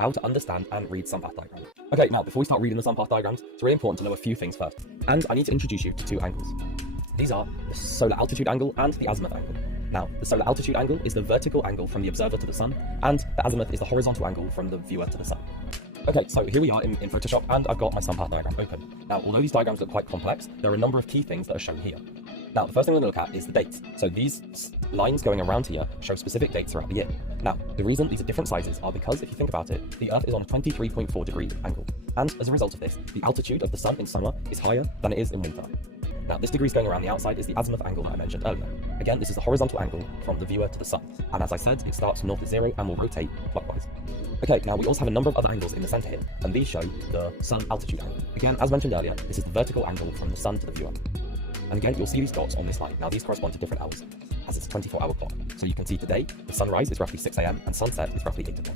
how to understand and read sunpath diagrams. Okay, now before we start reading the sunpath diagrams, it's really important to know a few things first. And I need to introduce you to two angles. These are the solar altitude angle and the azimuth angle. Now, the solar altitude angle is the vertical angle from the observer to the sun, and the azimuth is the horizontal angle from the viewer to the sun. Okay, so here we are in Photoshop, and I've got my sunpath diagram open. Now, although these diagrams look quite complex, there are a number of key things that are shown here. Now, the first thing we're going to look at is the dates. So these lines going around here show specific dates throughout the year. Now, the reason these are different sizes are because, if you think about it, the Earth is on a 23.4 degree angle. And as a result of this, the altitude of the sun in summer is higher than it is in winter. Now, this degree going around the outside is the azimuth angle that I mentioned earlier. Again, this is the horizontal angle from the viewer to the sun. And as I said, it starts north at 0 and will rotate clockwise. Okay, now we also have a number of other angles in the center here, and these show the sun altitude angle. Again, as mentioned earlier, this is the vertical angle from the sun to the viewer. And again, you'll see these dots on this line. Now, these correspond to different hours, as it's a 24-hour clock. So you can see today, the sunrise is roughly 6 AM and sunset is roughly 8 AM.